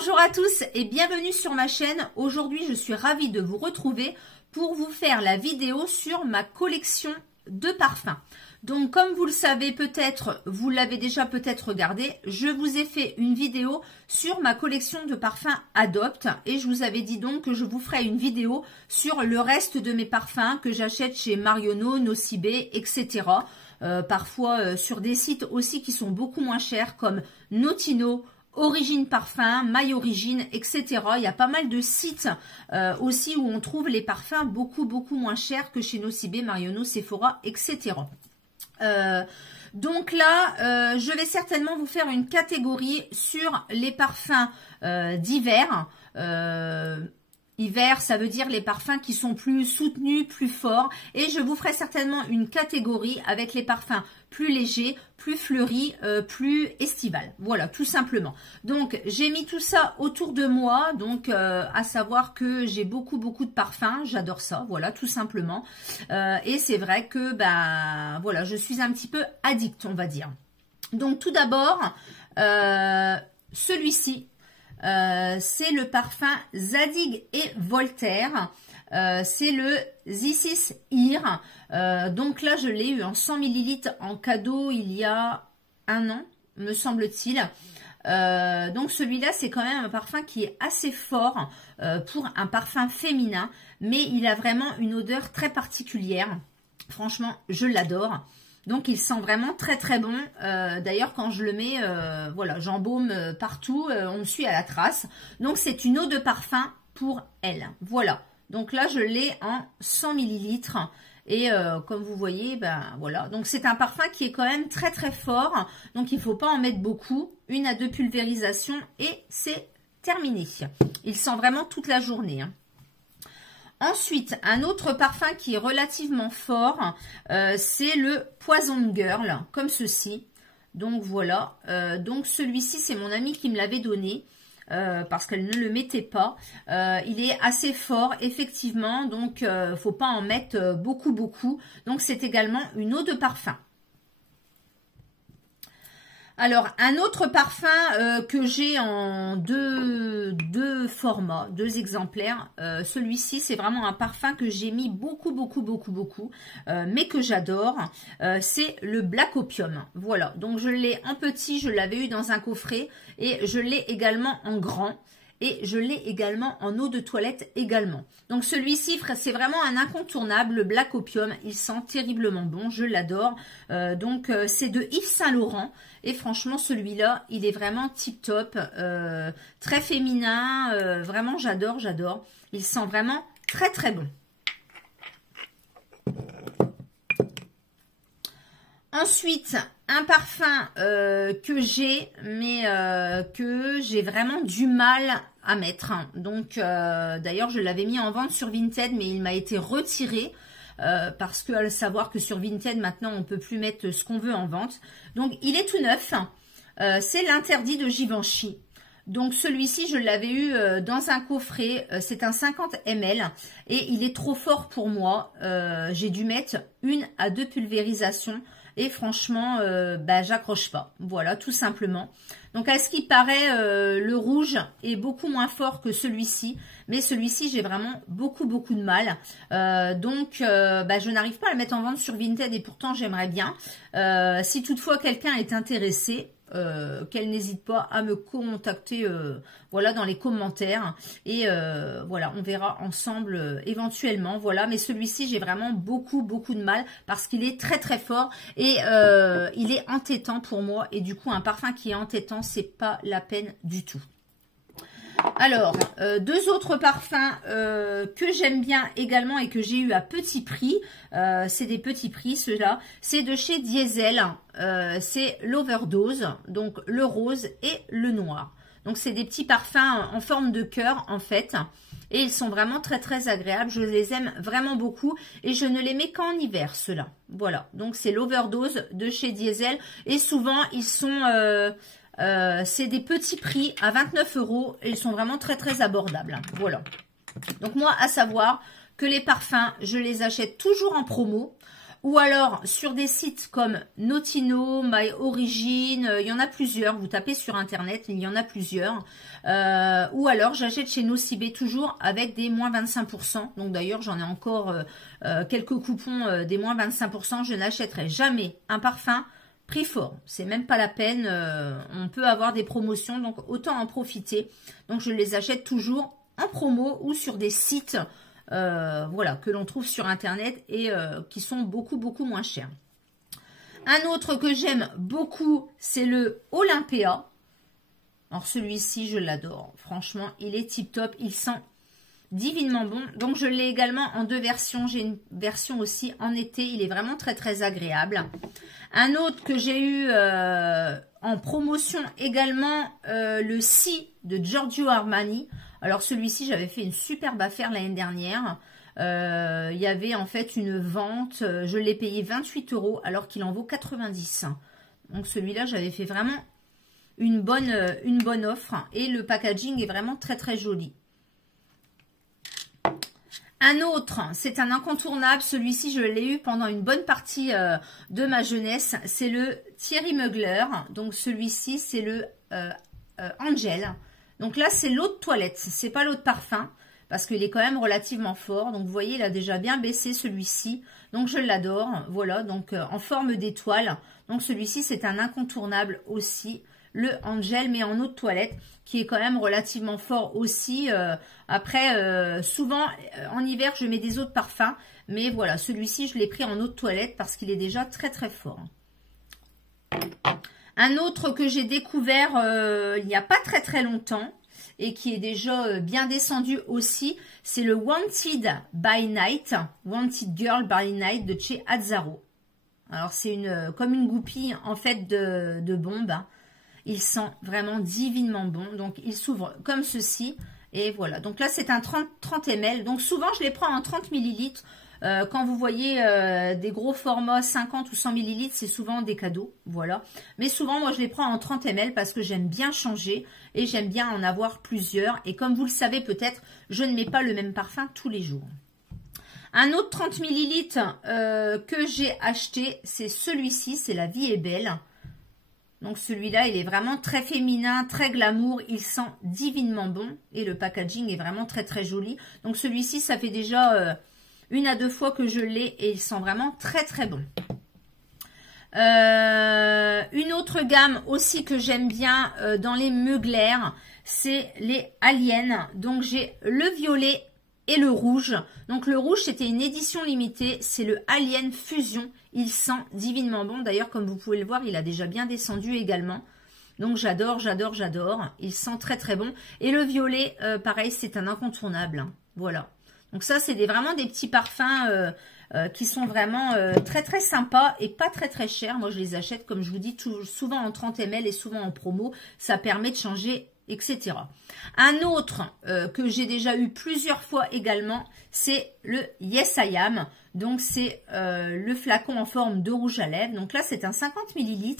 Bonjour à tous et bienvenue sur ma chaîne. Aujourd'hui, je suis ravie de vous retrouver pour vous faire la vidéo sur ma collection de parfums. Donc, comme vous le savez peut-être, vous l'avez déjà peut-être regardé, je vous ai fait une vidéo sur ma collection de parfums Adopt et je vous avais dit donc que je vous ferai une vidéo sur le reste de mes parfums que j'achète chez Marionneau, Nocibé, etc. Parfois sur des sites aussi qui sont beaucoup moins chers comme Notino, Origine Parfum, My Origine, etc. Il y a pas mal de sites aussi où on trouve les parfums beaucoup moins chers que chez Nocibé, Marionneau, Sephora, etc. Donc là, je vais certainement vous faire une catégorie sur les parfums d'hiver. Hiver, ça veut dire les parfums qui sont plus soutenus, plus forts. Et je vous ferai certainement une catégorie avec les parfums plus légers, plus fleuris, plus estivales. Voilà, tout simplement. Donc, j'ai mis tout ça autour de moi. Donc, à savoir que j'ai beaucoup de parfums. J'adore ça, voilà, tout simplement. Et c'est vrai que, ben, voilà, je suis un petit peu addict, on va dire. Donc, tout d'abord, celui-ci. C'est le parfum Zadig et Voltaire. C'est le This Is Here. Donc là, je l'ai eu en 100 ml en cadeau il y a un an, me semble-t-il. Donc celui-là, c'est quand même un parfum qui est assez fort pour un parfum féminin. Mais il a vraiment une odeur très particulière. Franchement, je l'adore. Donc, il sent vraiment très bon. D'ailleurs, quand je le mets, voilà, j'embaume partout. On me suit à la trace. Donc, c'est une eau de parfum pour elle. Voilà. Donc là, je l'ai en 100 ml. Et comme vous voyez, ben voilà. Donc, c'est un parfum qui est quand même très fort. Donc, il ne faut pas en mettre beaucoup. 1 à 2 pulvérisations et c'est terminé. Il sent vraiment toute la journée, hein. Ensuite, un autre parfum qui est relativement fort, c'est le Poison Girl, comme ceci. Donc voilà, donc celui-ci, c'est mon amie qui me l'avait donné, parce qu'elle ne le mettait pas. Il est assez fort, effectivement, donc faut pas en mettre beaucoup. Donc c'est également une eau de parfum. Alors, un autre parfum que j'ai en deux formats, 2 exemplaires. Celui-ci, c'est vraiment un parfum que j'ai mis beaucoup, mais que j'adore. C'est le Black Opium. Voilà, donc je l'ai en petit, je l'avais eu dans un coffret. Et je l'ai également en grand. Et je l'ai également en eau de toilette également. Donc celui-ci, c'est vraiment un incontournable, le Black Opium. Il sent terriblement bon, je l'adore. Donc c'est de Yves Saint Laurent. Et franchement, celui-là, il est vraiment tip top. Très féminin. Vraiment, j'adore. Il sent vraiment très bon. Ensuite, un parfum que j'ai, mais que j'ai vraiment du mal à mettre. Donc, d'ailleurs, je l'avais mis en vente sur Vinted, mais il m'a été retiré. Parce que, à savoir que sur Vinted, maintenant, on ne peut plus mettre ce qu'on veut en vente. Donc, il est tout neuf. C'est l'interdit de Givenchy. Donc, celui-ci, je l'avais eu dans un coffret. C'est un 50 ml. Et il est trop fort pour moi. J'ai dû mettre 1 à 2 pulvérisations. Et franchement, bah, j'accroche pas. Voilà, tout simplement. Donc, à ce qui paraît, le rouge est beaucoup moins fort que celui-ci. Mais celui-ci, j'ai vraiment beaucoup de mal. Donc, bah, je n'arrive pas à le mettre en vente sur Vinted et pourtant, j'aimerais bien. Si toutefois, quelqu'un est intéressé, qu'elle n'hésite pas à me contacter voilà, dans les commentaires. Et voilà, on verra ensemble éventuellement. Voilà, mais celui-ci, j'ai vraiment beaucoup de mal parce qu'il est très fort et il est entêtant pour moi. Et du coup, un parfum qui est entêtant, c'est pas la peine du tout. Alors, 2 autres parfums que j'aime bien également et que j'ai eu à petit prix. C'est des petits prix, ceux-là. C'est de chez Diesel. C'est l'Overdose, donc le rose et le noir. Donc, c'est des petits parfums en forme de cœur, en fait. Et ils sont vraiment très agréables. Je les aime vraiment beaucoup. Et je ne les mets qu'en hiver, ceux-là. Voilà. Donc, c'est l'Overdose de chez Diesel. Et souvent, ils sont... c'est des petits prix à 29 € et ils sont vraiment très abordables. Voilà. Donc moi, à savoir que les parfums, je les achète toujours en promo. ou alors sur des sites comme Notino, My Origin, il y en a plusieurs, vous tapez sur internet, il y en a plusieurs, ou alors j'achète chez Nocibé toujours avec des moins 25%, donc d'ailleurs j'en ai encore quelques coupons des moins 25%, je n'achèterai jamais un parfum prix fort, c'est même pas la peine, on peut avoir des promotions, donc autant en profiter, donc je les achète toujours en promo ou sur des sites voilà, que l'on trouve sur internet et qui sont beaucoup moins chers. Un autre que j'aime beaucoup, c'est le Olympea. Alors celui-ci, je l'adore. Franchement, il est tip top. Il sent divinement bon. Donc je l'ai également en deux versions. J'ai une version aussi en été. Il est vraiment très agréable. Un autre que j'ai eu en promotion également, le Si de Giorgio Armani. Alors celui-ci, j'avais fait une superbe affaire l'année dernière. Il y avait en fait une vente. Je l'ai payé 28 € alors qu'il en vaut 90. Donc celui-là, j'avais fait vraiment une bonne offre. Et le packaging est vraiment très joli. Un autre, c'est un incontournable. Celui-ci, je l'ai eu pendant une bonne partie de ma jeunesse. C'est le Thierry Mugler. Donc celui-ci, c'est le Angel. Donc là, c'est l'eau de toilette, c'est pas l'eau de parfum, parce qu'il est quand même relativement fort. Donc vous voyez, il a déjà bien baissé celui-ci. Donc je l'adore, voilà, donc en forme d'étoile. Donc celui-ci, c'est un incontournable aussi, le Angel, mais en eau de toilette, qui est quand même relativement fort aussi. Après, souvent, en hiver, je mets des eaux de parfum, mais voilà, celui-ci, je l'ai pris en eau de toilette parce qu'il est déjà très fort. Un autre que j'ai découvert il n'y a pas très longtemps et qui est déjà bien descendu aussi, c'est le Wanted by Night, Wanted Girl by Night de chez Azzaro. Alors c'est comme une goupille en fait de bombe. Il sent vraiment divinement bon. Donc il s'ouvre comme ceci et voilà. Donc là c'est un 30 ml. Donc souvent je les prends en 30 ml. Quand vous voyez des gros formats 50 ou 100 ml, c'est souvent des cadeaux, voilà. Mais souvent, moi, je les prends en 30 ml parce que j'aime bien changer et j'aime bien en avoir plusieurs. Et comme vous le savez peut-être, je ne mets pas le même parfum tous les jours. Un autre 30 ml que j'ai acheté, c'est celui-ci, c'est La Vie est Belle. Donc celui-là, il est vraiment très féminin, très glamour, il sent divinement bon et le packaging est vraiment très joli. Donc celui-ci, ça fait déjà... 1 à 2 fois que je l'ai et il sent vraiment très bon. Une autre gamme aussi que j'aime bien dans les Mugler, c'est les Aliens. Donc j'ai le violet et le rouge. Donc le rouge, c'était une édition limitée. C'est le Alien Fusion. Il sent divinement bon. D'ailleurs, comme vous pouvez le voir, il a déjà bien descendu également. Donc j'adore. Il sent très bon. Et le violet, pareil, c'est un incontournable. Voilà. Donc ça, c'est vraiment des petits parfums qui sont vraiment très sympas et pas très chers. Moi, je les achète, comme je vous dis, souvent en 30 ml et souvent en promo. Ça permet de changer, etc. Un autre que j'ai déjà eu plusieurs fois également, c'est le Yes I Am. Donc, c'est le flacon en forme de rouge à lèvres. Donc là, c'est un 50 ml.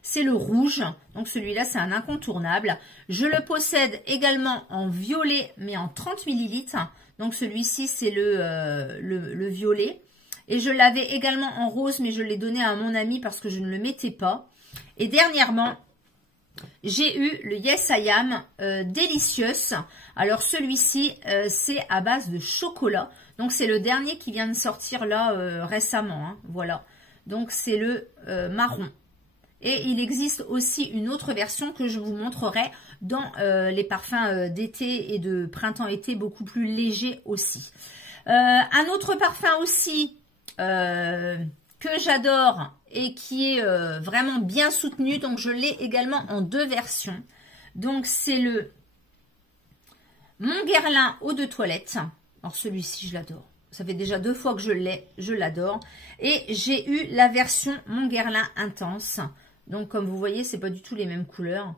C'est le rouge. Donc, celui-là, c'est un incontournable. Je le possède également en violet, mais en 30 ml. Donc celui-ci, c'est le violet. Et je l'avais également en rose, mais je l'ai donné à mon ami parce que je ne le mettais pas. Et dernièrement, j'ai eu le Yes I Am Delicious. Alors celui-ci, c'est à base de chocolat. Donc c'est le dernier qui vient de sortir là récemment. Hein, voilà. Donc c'est le marron. Et il existe aussi une autre version que je vous montrerai dans les parfums d'été et de printemps-été beaucoup plus légers aussi. Un autre parfum aussi que j'adore et qui est vraiment bien soutenu. Donc je l'ai également en deux versions. Donc c'est le Mon Guerlain eau de toilette. Alors celui-ci je l'adore. Ça fait déjà 2 fois que je l'ai, je l'adore. Et j'ai eu la version Mon Guerlain Intense. Donc, comme vous voyez, c'est pas du tout les mêmes couleurs.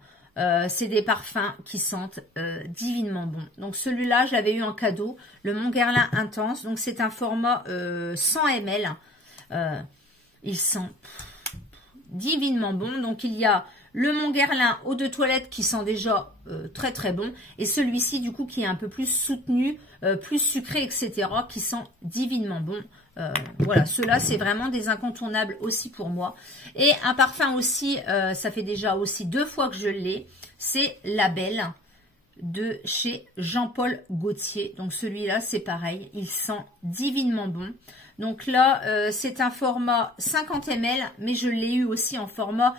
C'est des parfums qui sentent divinement bon. Donc, celui-là, je l'avais eu en cadeau. Le Mon Guerlain Intense. Donc, c'est un format 100 ml. Il sent divinement bon. Donc, il y a Le Mont Guerlain eau de toilette qui sent déjà très très bon. Et celui-ci du coup qui est un peu plus soutenu, plus sucré, etc. qui sent divinement bon. Voilà, ceux-là c'est vraiment des incontournables aussi pour moi. Et un parfum aussi, ça fait déjà aussi 2 fois que je l'ai, c'est La Belle de chez Jean-Paul Gaultier. Donc celui-là c'est pareil, il sent divinement bon. Donc là c'est un format 50 ml, mais je l'ai eu aussi en format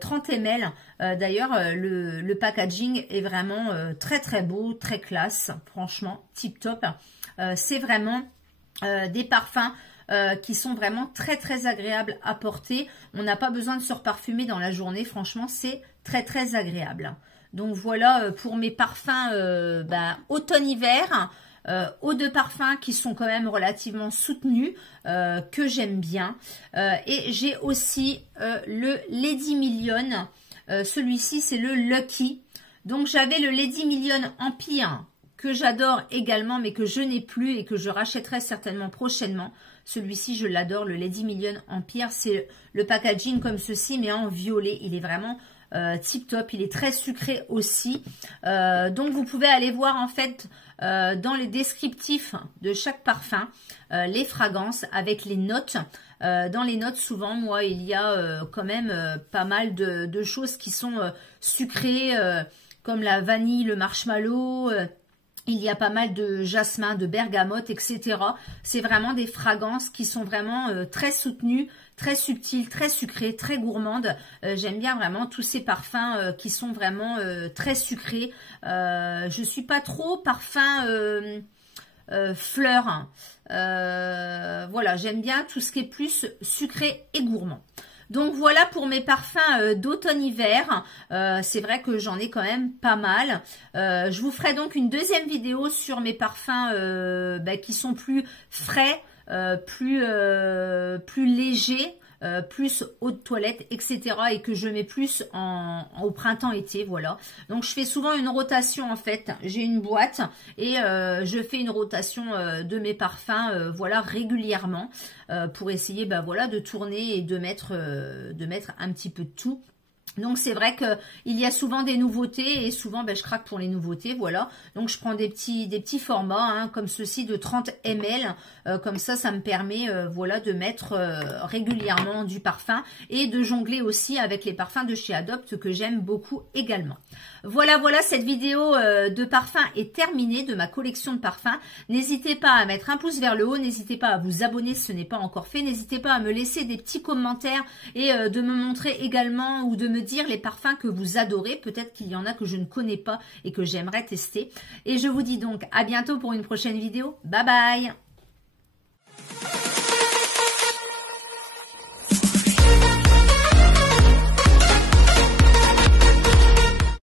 30 ml. D'ailleurs le packaging est vraiment très très beau, très classe, franchement tip top. C'est vraiment des parfums qui sont vraiment très très agréables à porter. On n'a pas besoin de se reparfumer dans la journée, franchement c'est très très agréable. Donc voilà pour mes parfums automne-hiver, eau de parfum qui sont quand même relativement soutenus, que j'aime bien. Et j'ai aussi le Lady Million, celui-ci c'est le Lucky. Donc j'avais le Lady Million Empire que j'adore également, mais que je n'ai plus et que je rachèterai certainement prochainement. Celui-ci, je l'adore, le Lady Million Empire. C'est le packaging comme ceci, mais en violet. Il est vraiment tip top. Il est très sucré aussi. Donc, vous pouvez aller voir en fait dans les descriptifs de chaque parfum les fragrances avec les notes. Dans les notes, souvent, moi, il y a quand même pas mal de choses qui sont sucrées, comme la vanille, le marshmallow. Il y a pas mal de jasmin, de bergamote, etc. C'est vraiment des fragrances qui sont vraiment très soutenues, très subtiles, très sucrées, très gourmandes. J'aime bien vraiment tous ces parfums qui sont vraiment très sucrés. Je suis pas trop parfum fleurs. Voilà, j'aime bien tout ce qui est plus sucré et gourmand. Donc voilà pour mes parfums d'automne-hiver. C'est vrai que j'en ai quand même pas mal. Je vous ferai donc une deuxième vidéo sur mes parfums qui sont plus frais, plus légers, plus eau de toilette, etc. et que je mets plus au printemps-été, voilà. Donc je fais souvent une rotation en fait. J'ai une boîte et je fais une rotation de mes parfums, voilà, régulièrement pour essayer, voilà, de tourner et de mettre un petit peu de tout. Donc c'est vrai que il y a souvent des nouveautés et souvent je craque pour les nouveautés, voilà. Donc je prends des petits formats comme ceci de 30 ml, comme ça me permet voilà de mettre régulièrement du parfum et de jongler aussi avec les parfums de chez Adopt que j'aime beaucoup également. Voilà, cette vidéo de parfum est terminée, de ma collection de parfums. N'hésitez pas à mettre un pouce vers le haut, n'hésitez pas à vous abonner si ce n'est pas encore fait, n'hésitez pas à me laisser des petits commentaires et de me montrer également ou de me dire les parfums que vous adorez. Peut-être qu'il y en a que je ne connais pas et que j'aimerais tester. Et je vous dis donc à bientôt pour une prochaine vidéo. Bye bye!